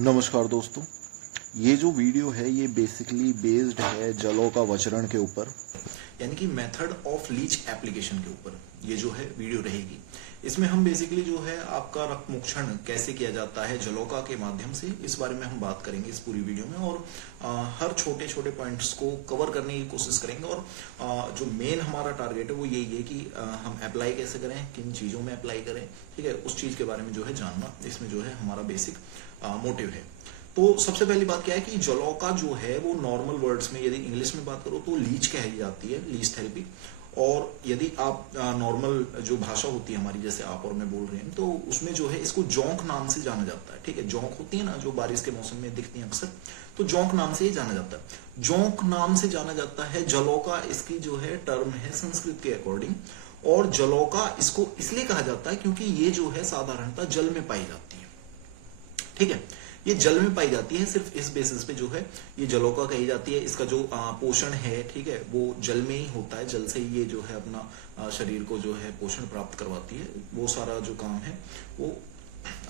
नमस्कार दोस्तों, ये जो वीडियो है ये बेसिकली बेस्ड है जलौका वचरण के ऊपर, यानी कि मेथड ऑफ लीच एप्लीकेशन के ऊपर ये जो है वीडियो रहेगी। इसमें हम बेसिकली जो है आपका रक्त मोक्षण कैसे किया जाता है जलौका के माध्यम से, इस बारे में हम बात करेंगे इस पूरी वीडियो में। और हर छोटे छोटे पॉइंट्स को कवर करने की कोशिश करेंगे। और जो मेन हमारा टारगेट है वो यही है कि हम अप्लाई कैसे करें, किन चीजों में अप्लाई करें, ठीक है, उस चीज के बारे में जो है जानना इसमें जो है हमारा बेसिक मोटिव है। तो सबसे पहली बात क्या है कि जलौका जो है वो नॉर्मल वर्ड्स में, यदि इंग्लिश में बात करो तो लीच कही जाती है, लीच थेरेपी। और यदि आप नॉर्मल जो भाषा होती है हमारी, जैसे आप और मैं बोल रहे हैं, तो उसमें जो है इसको जोंक नाम से जाना जाता है। ठीक है, जोंक होती है ना जो बारिश के मौसम में दिखती है अक्सर, तो जोंक नाम से ही जाना जाता है। जोंक नाम से जाना जाता है। जलौका इसकी जो है टर्म है संस्कृत के अकॉर्डिंग। और जलौका इसको इसलिए कहा जाता है क्योंकि ये जो है साधारणतः जल में पाई जाती है। ठीक है, ये जल में पाई जाती है, सिर्फ इस बेसिस पे जो है ये जलौका कही जाती है। इसका जो पोषण है, ठीक है, वो जल में ही होता है। जल से ही ये जो है अपना शरीर को जो है पोषण प्राप्त करवाती है। वो सारा जो काम है वो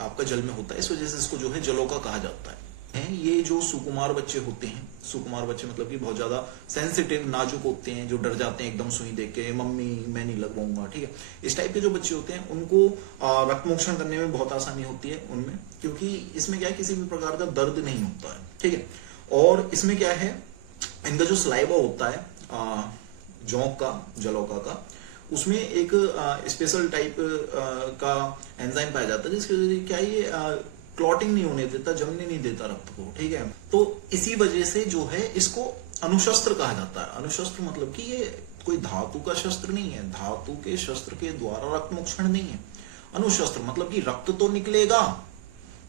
आपका जल में होता है, इस वजह से इसको जो है जलौका कहा जाता है। ये जो सुकुमार बच्चे होते हैं, सुकुमार बच्चे मतलब कि बहुत ज्यादा सेंसिटिव, नाजुक होते हैं, जो डर जाते हैं एकदम सुई देख के, मम्मी मैं नहीं लगवाऊंगा, ठीक है, इस टाइप के जो बच्चे होते हैं उनको रक्त मोक्षण करने में बहुत आसानी होती है उनमें, क्योंकि इसमें क्या है, किसी भी प्रकार का दर्द नहीं होता है। ठीक है, और इसमें क्या है, इनका जो सलाइवा होता है जोंक का, जलौका का, उसमें एक स्पेशल टाइप का एंजाइम पाया जाता है, जिसके क्या ये क्लॉटिंग नहीं होने देता, जमने नहीं देता रक्त को। ठीक है, तो इसी वजह से जो है इसको अनुशस्त्र कहा जाता है। अनुशस्त्र मतलब कि ये कोई धातु का शस्त्र नहीं है, धातु के शस्त्र के द्वारा रक्त मोक्षण नहीं है। अनुशस्त्र मतलब कि रक्त तो निकलेगा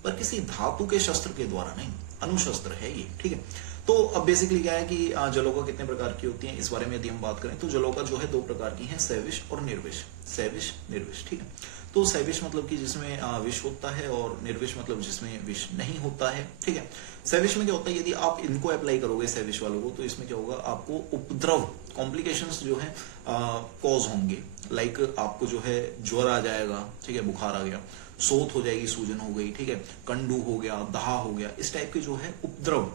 पर किसी धातु के शस्त्र के द्वारा नहीं, अनुशस्त्र है ये। ठीक है, तो अब बेसिकली क्या है कि जलौका कितने प्रकार की होती है, इस बारे में यदि हम बात करें तो जलौका जो है दो प्रकार की है, सैविश और निर्विष। सैविश, निर्विष। ठीक है, तो सैविश मतलब कि जिसमें विष होता है, और निर्विष मतलब जिसमें विष नहीं होता है। ठीक है, सैविश में क्या होता है, यदि आप इनको अप्लाई करोगे सैविश वालों को, तो इसमें क्या होगा, आपको उपद्रव, कॉम्प्लिकेशंस जो है कॉज होंगे। लाइक आपको जो है ज्वर आ जाएगा, ठीक है, बुखार आ गया, सोत हो जाएगी, सूजन हो गई, ठीक है, कंडू हो गया, दहा हो गया, इस टाइप के जो है उपद्रव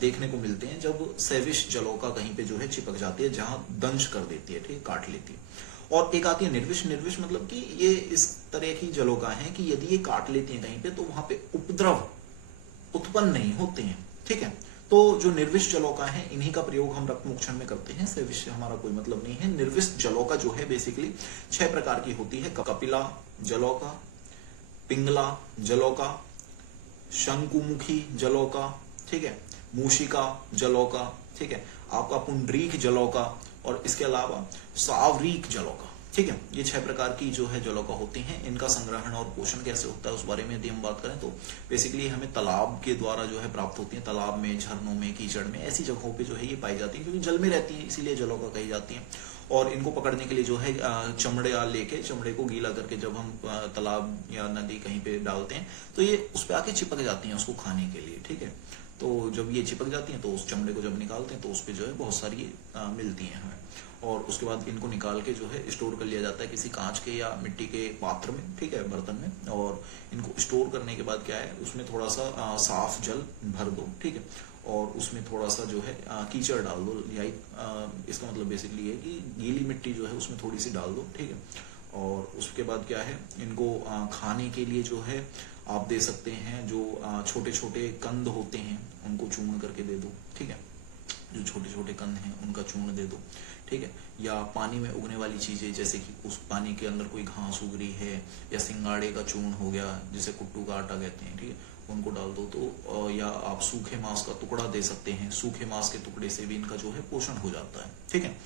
देखने को मिलते हैं जब सैविश जलौका कहीं पे जो है चिपक जाती है, जहां दंश कर देती है, ठीक, काट लेती है। और एक आती है निर्विष। निर्विष मतलब कि ये इस तरह की जलौका है कि यदि ये काट लेती है कहीं पे, तो वहां पे उपद्रव उत्पन्न नहीं होते हैं। ठीक है, तो जो निर्विष जलौका है इन्हीं का प्रयोग हम रक्त मोक्षण में करते हैं। सैविश से हमारा कोई मतलब नहीं है। निर्विष जलौका जो है बेसिकली 6 प्रकार की होती है। कपिला जलौका, पिंगला जलौका, शंकुमुखी जलौका, ठीक है, मूषिका जलौका, ठीक है, आपका पुंडरीक जलौका, और इसके अलावा सावरीक जलौका। ठीक है, ये 6 प्रकार की जो है जलौका होती हैं। इनका संग्रहण और पोषण कैसे होता है उस बारे में यदि हम बात करें तो बेसिकली हमें तालाब के द्वारा जो है प्राप्त होती है। तालाब में, झरनों में, कीचड़ में, ऐसी जगहों पे जो है ये पाई जाती है, क्योंकि जल में रहती है, इसीलिए जलौका कही जाती है। और इनको पकड़ने के लिए जो है चमड़े लेके, चमड़े को गीला करके जब हम तालाब या नदी कहीं पे डालते हैं तो ये उस पर आके चिपक जाती है उसको खाने के लिए। ठीक है, तो जब ये चिपक जाती हैं तो उस चमड़े को जब निकालते हैं तो उस पर जो है बहुत सारी मिलती हैं हमें, और उसके बाद इनको निकाल के जो है स्टोर कर लिया जाता है किसी कांच के या मिट्टी के पात्र में, ठीक है, बर्तन में। और इनको स्टोर करने के बाद क्या है, उसमें थोड़ा सा साफ जल भर दो, ठीक है, और उसमें थोड़ा सा जो है कीचड़ डाल दो, या इसका मतलब बेसिकली ये कि गीली मिट्टी जो है उसमें थोड़ी सी डाल दो, ठीक है। और उसके बाद क्या है, इनको खाने के लिए जो है आप दे सकते हैं, जो छोटे छोटे कंद होते हैं उनको चूर्ण करके दे दो, ठीक है, जो छोटे छोटे कंद हैं उनका चूर्ण दे दो, ठीक है, या पानी में उगने वाली चीजें, जैसे कि उस पानी के अंदर कोई घास उग रही है, या सिंगाड़े का चूर्ण हो गया जिसे कुट्टू का आटा कहते हैं, ठीक है, उनको डाल दो। तो या आप सूखे मांस का टुकड़ा दे सकते हैं, सूखे मांस के टुकड़े से भी इनका जो है पोषण हो जाता है। ठीक है,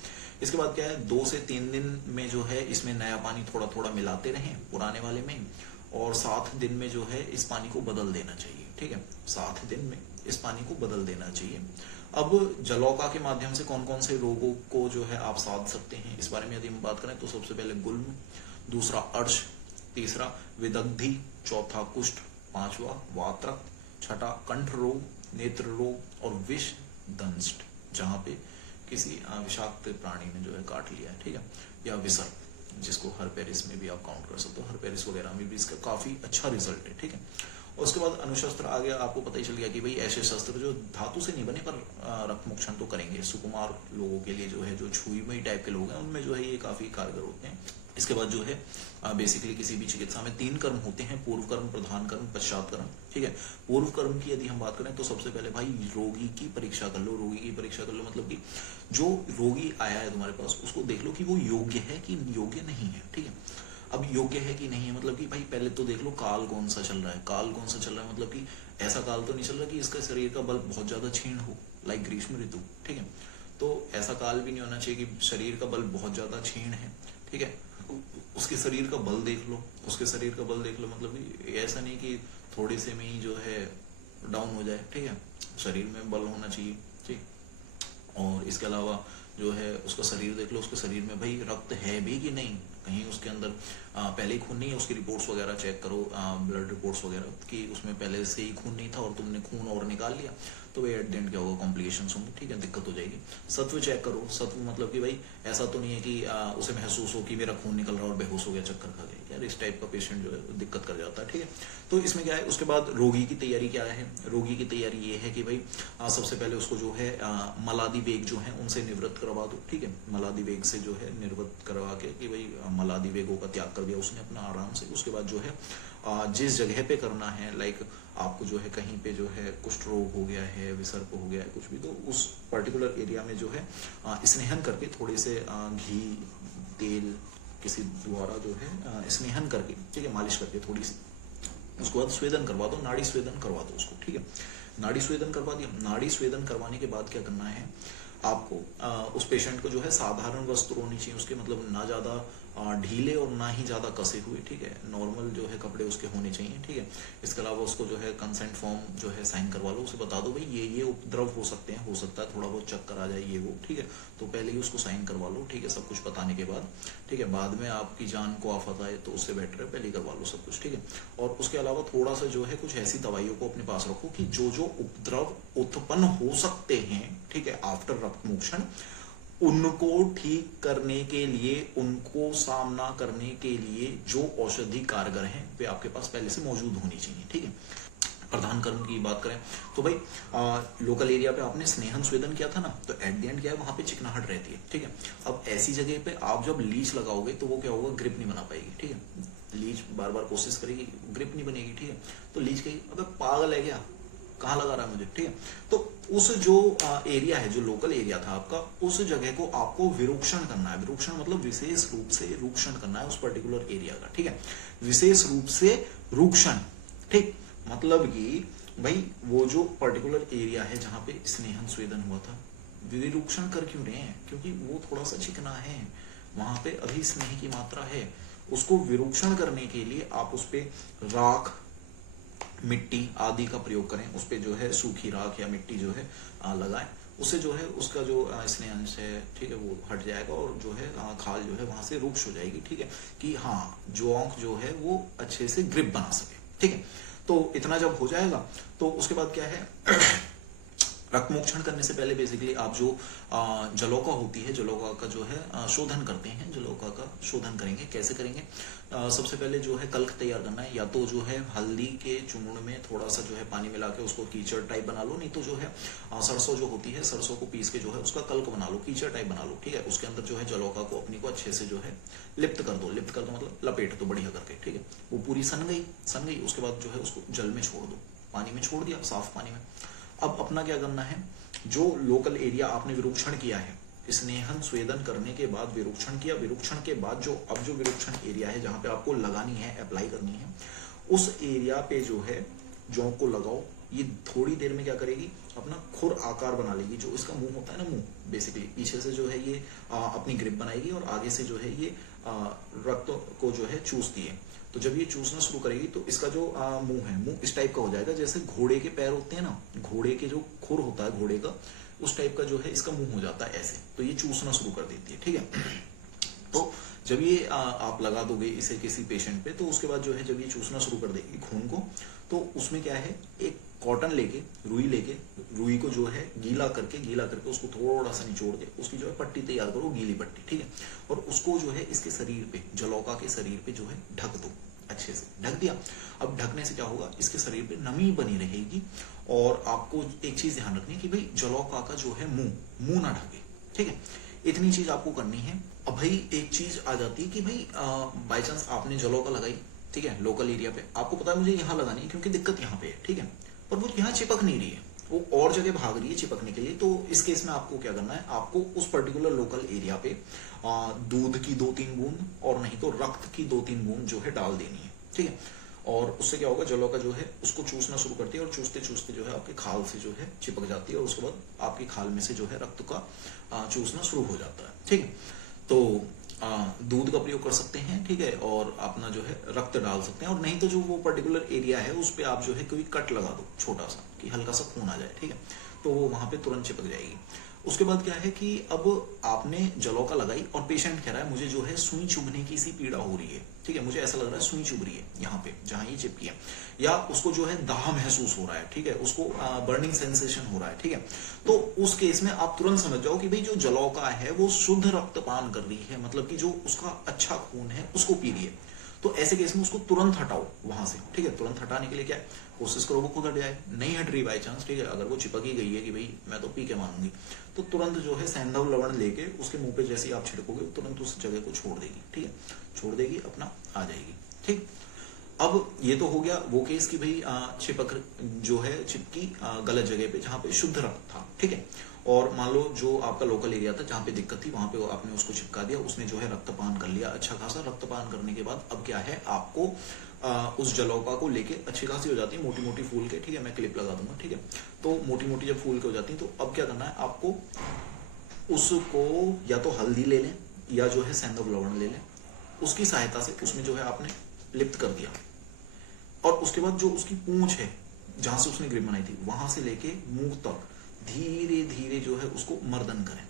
इसके बाद क्या है, 2 से 3 दिन में जो है इसमें नया पानी थोड़ा थोड़ा मिलाते रहें पुराने वाले में, और 7 दिन में जो है इस पानी को बदल देना चाहिए। ठीक है, 7 दिन में इस पानी को बदल देना चाहिए। अब जलौका के माध्यम से कौन कौन से रोगों को जो है आप साध सकते हैं, इस बारे में यदि हम बात करें तो सबसे पहले गुल्म, दूसरा अर्श, तीसरा विदग्धि, चौथा कुष्ठ, 5वां वातरक्त, 6ठा कंठ रोग, नेत्र रोग, और विष दंष्ट, जहां पे किसी विषाक्त प्राणी ने जो है काट लिया है, ठीक है, या विसर्प, जिसको हर्पेरिस में भी आप काउंट कर सकते हो, हर्पेरिस वगैरह में भी इसका काफी अच्छा रिजल्ट है, ठीक है। और उसके बाद अनुशस्त्र आ गया, आपको पता ही चल गया कि भाई ऐसे शस्त्र जो धातु से नहीं बने पर रक्त मोक्षण तो करेंगे। सुकुमार लोगों के लिए जो है, जो छुईमई टाइप के लोग हैं, उनमें जो है ये काफी कारगर होते हैं। इसके बाद जो है बेसिकली किसी भी चिकित्सा में 3 कर्म होते हैं, पूर्व कर्म, प्रधान कर्म, पश्चात कर्म, ठीक है। पूर्व कर्म की यदि हम बात करें तो सबसे पहले भाई रोगी की परीक्षा कर लो। रोगी की परीक्षा कर लो मतलब कि जो रोगी आया है तुम्हारे पास, उसको देख लो कि वो योग्य है कि योग्य नहीं है, ठीक है। अब योग्य है कि नहीं है मतलब कि भाई पहले तो देख लो काल कौन सा चल रहा है। काल कौन सा चल रहा है मतलब कि ऐसा काल तो नहीं चल रहा कि इसका शरीर का बल बहुत ज्यादा क्षीण हो, लाइक ग्रीष्म ऋतु, ठीक है। तो ऐसा काल भी नहीं होना चाहिए कि शरीर का बल बहुत ज्यादा क्षीण है, ठीक है। उसके शरीर का बल देख लो, उसके शरीर का बल देख लो, मतलब कि ऐसा नहीं कि थोड़े से में ही जो है डाउन हो जाए, ठीक है। शरीर में बल होना चाहिए, ठीक। और इसके अलावा जो है उसका शरीर देख लो, उसके शरीर में भाई रक्त है भी कि नहीं, कहीं उसके अंदर पहले ही खून नहीं है, उसकी रिपोर्ट्स वगैरह चेक करो, ब्लड रिपोर्ट्स वगैरह कि उसमें पहले से ही खून नहीं था और तुमने खून और निकाल लिया, तो भाई एट द एंड क्या होगा, कॉम्प्लिकेशंस होंगे, ठीक है, दिक्कत हो जाएगी। सत्व चेक करो, सत्व मतलब कि भाई ऐसा तो नहीं है कि उसे महसूस हो कि मेरा खून निकल रहा है और बेहोश हो गया, चक्कर खा गया, यार इस टाइप का पेशेंट जो है दिक्कत कर जाता है, ठीक है। तो इसमें क्या है, उसके बाद रोगी की तैयारी क्या है। रोगी की तैयारी ये है कि भाई सबसे पहले उसको जो है मलादि वेग जो है उनसे निवृत्त करवा दो, ठीक है। मलादि वेग से जो है निवृत्त करवा के कि भाई मलादि वेगों का त्याग कर दिया उसने अपना आराम से। उसके बाद जो है जिस जगह पे करना है, लाइक आपको जो है कहीं पे जो है कुष्ठ रोग हो गया है, विसर्प हो गया है, कुछ भी, तो उस पर्टिकुलर एरिया में जो है स्नेहन करके थोड़े से घी तेल किसी द्वारा जो है स्नेहन करके, ठीक है, मालिश करके थोड़ी सी, उसके बाद स्वेदन करवा दो, नाड़ी स्वेदन करवा दो उसको, ठीक है। नाड़ी स्वेदन करवा दिया। नाड़ी स्वेदन करवाने के बाद क्या करना है आपको, उस पेशेंट को जो है साधारण वस्त्र होनी चाहिए उसके, मतलब ना ज्यादा ढीले और ना ही ज्यादा कसे हुए, ठीक है। नॉर्मल जो है कपड़े उसके होने चाहिए, ठीक है। इसके अलावा उसको जो है कंसेंट फॉर्म जो है साइन करवा लो, उसे बता दो भाई ये उपद्रव हो सकते हैं, हो सकता है थोड़ा बहुत चक्कर आ जाए ये वो, ठीक है। तो पहले ही उसको साइन करवा लो, ठीक है, सब कुछ बताने के बाद, ठीक है। बाद में आपकी जान को आफत आए तो उससे बेटर है पहले ही करवा लो सब कुछ, ठीक है। और उसके अलावा थोड़ा सा जो है कुछ ऐसी दवाइयों को अपने पास रखो कि जो उपद्रव उत्पन्न हो सकते हैं, ठीक है, आफ्टर रक्त मोक्षण, उनको ठीक करने के लिए, उनको सामना करने के लिए जो औषधि कारगर हैं वे आपके पास पहले से मौजूद होनी चाहिए, ठीक है। प्रधान कर्म की बात करें तो भाई लोकल एरिया पे आपने स्नेहन स्वेदन किया था ना, तो एट द एंड क्या है, वहां पे चिकनाहट रहती है, ठीक है। अब ऐसी जगह पे आप जब लीच लगाओगे तो वो क्या होगा, ग्रिप नहीं बना पाएगी, ठीक है। लीच बार बार कोशिश करेगी, ग्रिप नहीं बनेगी, ठीक है। तो लीच कहेगी अबे पागल है क्या, कहाँ लगा रहा है मुझे, ठीक है। तो उस जो एरिया है, जो लोकल एरिया था आपका, उस जगह को आपको विरूक्षण करना है। विरूक्षण मतलब विशेष रूप से रूक्षण करना है उस पर्टिकुलर एरिया का, ठीक है। विशेष रूप से रूक्षण, ठीक, मतलब कि भाई वो जो पर्टिकुलर एरिया है जहां पे स्नेहन स्वेदन हुआ था, विरूक्षण कर क्यों रहे हैं, क्योंकि वो थोड़ा सा चिकना है, वहां पे अभी स्नेह की मात्रा है। उसको विरूक्षण करने के लिए आप उस पे राख, मिट्टी आदि का प्रयोग करें, उस पे जो है सूखी राख या मिट्टी जो है लगाएं, उससे जो है उसका जो स्नेह अंश है, ठीक है, वो हट जाएगा और जो है खाल जो है वहां से रुक्ष हो जाएगी, ठीक है, कि हाँ जोंक जो है वो अच्छे से ग्रिप बना सके, ठीक है। तो इतना जब हो जाएगा तो उसके बाद क्या है रक्त मोक्षण करने से पहले बेसिकली आप जो जलौका होती है, जलौका का जो है शोधन करते हैं, जलौका का शोधन करेंगे। कैसे करेंगे, सबसे पहले जो है कल्क तैयार करना है, या तो जो है हल्दी के चूर्ण में थोड़ा सा जो है पानी मिला के उसको कीचड़ टाइप बना लो, नहीं तो जो है सरसों जो होती है, सरसों को पीस के जो है उसका कल्क बना लो, कीचड़ टाइप बना लो, ठीक है। उसके अंदर जो है जलौका को अपनी को अच्छे से जो है लिप्त कर दो, लिप्त कर दो मतलब लपेट दो बढ़िया करके, ठीक है। वो पूरी सन गई, उसके बाद जो है उसको जल में छोड़ दो, पानी में छोड़ दिया, साफ पानी में। अब अपना क्या करना है, जो लोकल एरिया आपने विरूक्षण किया है, स्नेहन स्वेदन करने के बाद विरूक्षण किया, विरूक्षण के बाद जो अब जो विरूक्षण एरिया है जहां पे आपको लगानी है, अप्लाई करनी है, उस एरिया पे जो है जोंक को लगाओ। ये थोड़ी देर में क्या करेगी, अपना खुर आकार बना लेगी, जो इसका मुंह होता है ना, मुंह बेसिकली पीछे से जो है ये अपनी ग्रिप बनाएगी और आगे से जो है ये रक्त को जो है चूसती है। तो जब ये चूसना शुरू करेगी तो इसका जो मुंह है, मुंह इस टाइप का हो जाएगा जैसे घोड़े के पैर होते हैं ना, घोड़े के जो खुर होता है घोड़े का, उस टाइप का जो है इसका मुंह हो जाता है ऐसे। तो ये चूसना शुरू कर देती है, ठीक है। तो जब ये आप लगा दोगे इसे किसी पेशेंट पे, तो उसके बाद जो है जब ये चूसना शुरू कर देगी खून को, तो उसमें क्या है, एक कॉटन लेके, रुई को जो है गीला करके उसको थोड़ा सा निचोड़ के उसकी जो है पट्टी तैयार करो, गीली पट्टी, ठीक है। और उसको जो है इसके शरीर पे, जलौका के शरीर पे जो है ढक दो, अच्छे से ढक दिया। अब ढकने से क्या होगा, इसके शरीर पे नमी बनी रहेगी। और आपको एक चीज ध्यान रखनी है कि भाई जलौका का जो है मुंह ना ढके, ठीक है। इतनी चीज आपको करनी है। अब भाई एक चीज आ जाती है कि भाई बाई चांस आपने जलौका लगाई, ठीक है, लोकल एरिया पे, आपको पता है मुझे यहाँ लगानी है क्योंकि दिक्कत यहाँ पे है, ठीक है, पर वो यहाँ चिपक नहीं रही है, वो और जगह भाग रही है चिपकने के लिए। तो इस केस में आपको क्या करना है, आपको उस पर्टिकुलर लोकल एरिया पे दूध की 2-3 बूंद और नहीं तो रक्त की 2-3 बूंद जो है डाल देनी है, ठीक है। और उससे क्या होगा, जलौका जो है उसको चूसना शुरू करती है और चूसते चूसते जो है आपके खाल से जो है चिपक जाती है और उसके बाद आपकी खाल में से जो है रक्त का चूसना शुरू हो जाता है, ठीक है। तो दूध का प्रयोग कर सकते हैं, ठीक है, और अपना जो है रक्त डाल सकते हैं। और नहीं तो जो वो पर्टिकुलर एरिया है उस पर आप जो है कोई कट लगा दो छोटा सा कि हल्का सा खून आ जाए, ठीक है, तो वो वहां पे तुरंत चिपक जाएगी। उसके बाद क्या है कि अब आपने जलौका लगाई और पेशेंट कह रहा है मुझे जो है सुई चुभने की सी पीड़ा हो रही है, ठीक है, मुझे ऐसा लग रहा है सुई चुभ रही है यहाँ पे जहां ये चिपकी है, या उसको जो है दाह महसूस हो रहा है, ठीक है, उसको बर्निंग सेंसेशन हो रहा है, ठीक है। तो उस केस में आप तुरंत समझ जाओ कि भाई जो जलौका है वो शुद्ध रक्तपान कर रही है, मतलब कि जो उसका अच्छा खून है उसको पी रही है। तो ऐसे केस में उसको तुरंत हटाओ वहां से, ठीक है। तुरंत हटाने के लिए क्या है, कोशिश करो वो खुद हट जाए, नहीं हट रही बाई चांस, ठीक है, अगर वो चिपक ही गई है कि भाई मैं तो पी के मानूंगी, तो तुरंत जो है सैंधव लवण लेके उसके मुंह पे जैसे ही आप छिड़कोगे तुरंत उस जगह को छोड़ देगी, ठीक है, छोड़ देगी, अपना आ जाएगी, ठीक। अब ये तो हो गया वो केस कि भाई चिपक जो है चिपकी गलत जगह पे जहां पे शुद्ध रक्त था, ठीक है। और मान लो जो आपका लोकल एरिया था जहां पे दिक्कत थी वहां पे आपने उसको चिपका दिया, उसने जो है रक्तपान कर लिया, अच्छा खासा रक्तपान करने के बाद अब क्या है, आपको उस जलौका को लेके अच्छी खासी हो जाती है, मोटी मोटी फूल के, ठीक है, मैं क्लिप लगा दूंगा, ठीक है। तो मोटी मोटी जब फूल के हो जाती है तो अब क्या करना है आपको, उसको या तो हल्दी ले लें या जो है सैंधव लवण ले लें, उसकी सहायता से उसमें जो है आपने लिप्त कर दिया। और उसके बाद जो उसकी पूंछ है जहां से उसने ग्रिप बनाई थी वहां से लेके मुंह तक धीरे धीरे जो है उसको मर्दन करें,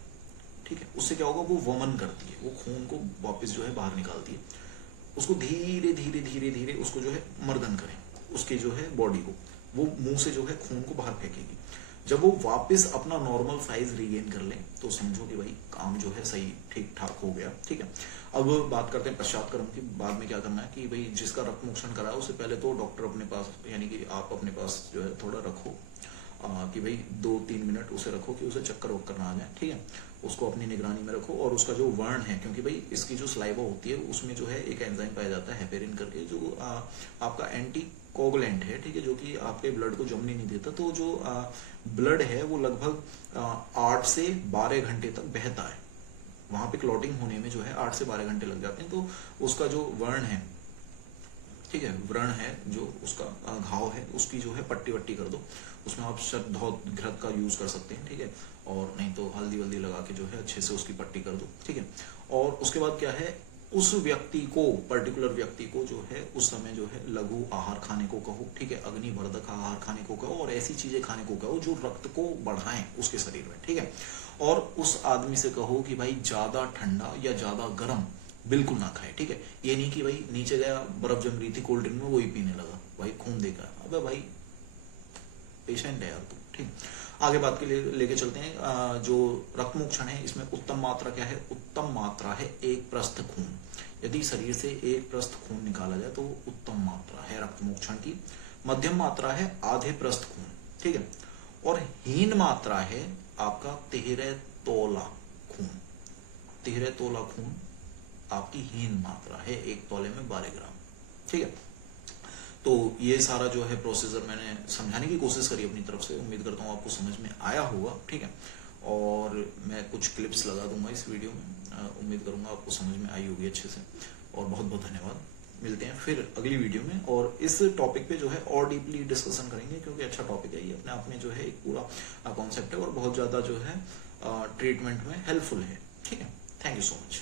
ठीक है। उससे क्या होगा, वो वमन करती है, वो खून को वापस जो है बाहर निकालती है। उसको धीरे धीरे धीरे धीरे उसको जो है मर्दन करें, उसके जो है बॉडी को, वो मुंह से जो है खून को बाहर फेंकेगी। जब वो वापस अपना नॉर्मल साइज रिगेन कर ले तो समझो कि भाई काम जो है सही ठीक ठाक हो गया, ठीक है। अब बात करते हैं पश्चातकर्म की। बाद में क्या करना है कि भाई जिसका रक्त मोक्षण करा है उससे पहले तो डॉक्टर अपने पास, यानी कि आप अपने पास जो है थोड़ा रखो कि भाई 2-3 मिनट उसे रखो कि उसे चक्कर वक्कर ना आ जाए, ठीक है। उसको अपनी निगरानी में रखो। और उसका जो वर्ण है, क्योंकि भाई इसकी जो स्लाइवा होती है उसमें जो है एक एंजाइम पाया जाता है हेपेरिन करके, जो आपका एंटी कोगुलेंट है, ठीक है, जो कि आपके ब्लड को जमने नहीं देता। तो जो ब्लड है वो लगभग 8 से 12 घंटे तक बहता है, वहां पे क्लॉटिंग होने में जो है 8 से 12 घंटे लग जाते हैं। तो उसका जो वर्ण है, ठीक है, व्रण है जो उसका घाव है, उसकी जो है पट्टी वट्टी कर दो, उसमें आप शतधौत घृत का यूज कर सकते हैं, ठीक है, और नहीं तो हल्दी वल्दी लगा के जो है अच्छे से उसकी पट्टी कर दो, ठीक है। और उसके बाद क्या है, उस व्यक्ति को, पर्टिकुलर व्यक्ति को जो है उस समय जो है लघु आहार खाने को कहो, ठीक है, अग्निवर्धक आहार खाने को कहो और ऐसी चीजें खाने को कहो जो रक्त को बढ़ाएं उसके शरीर में, ठीक है। और उस आदमी से कहो कि भाई ज्यादा ठंडा या ज्यादा गर्म बिल्कुल ना खाए, ठीक है। ये नहीं कि भाई नीचे गया बर्फ जम रही थी कोल्ड ड्रिंक में वही पीने लगा, भाई खून देगा, अबे भाई पेशेंट है यार तू, ठीक। आगे बात के लिए लेके चलते हैं। जो रक्त मोक्षण है इसमें उत्तम मात्रा क्या है, उत्तम मात्रा है 1 प्रस्थ खून। यदि शरीर से 1 प्रस्थ खून निकाला जाए तो उत्तम मात्रा है रक्त मोक्षण की। मध्यम मात्रा है आधे प्रस्थ खून, ठीक है। और हीन मात्रा है आपका 13 तोला खून। 13 तोला खून आपकी हीन मात्रा है, 1 तोले में 12 ग्राम, ठीक है। तो ये सारा जो है प्रोसीजर मैंने समझाने की कोशिश करी अपनी तरफ से, उम्मीद करता हूँ आपको समझ में आया होगा, ठीक है। और मैं कुछ क्लिप्स लगा दूंगा इस वीडियो में, उम्मीद करूंगा आपको समझ में आई होगी अच्छे से। और बहुत बहुत धन्यवाद, मिलते हैं फिर अगली वीडियो में। और इस टॉपिक पे जो है और डीपली डिस्कशन करेंगे क्योंकि अच्छा टॉपिक है ये, अपने आप में जो है एक पूरा कॉन्सेप्ट है और बहुत ज्यादा जो है ट्रीटमेंट में हेल्पफुल है, ठीक है। Thank you so much.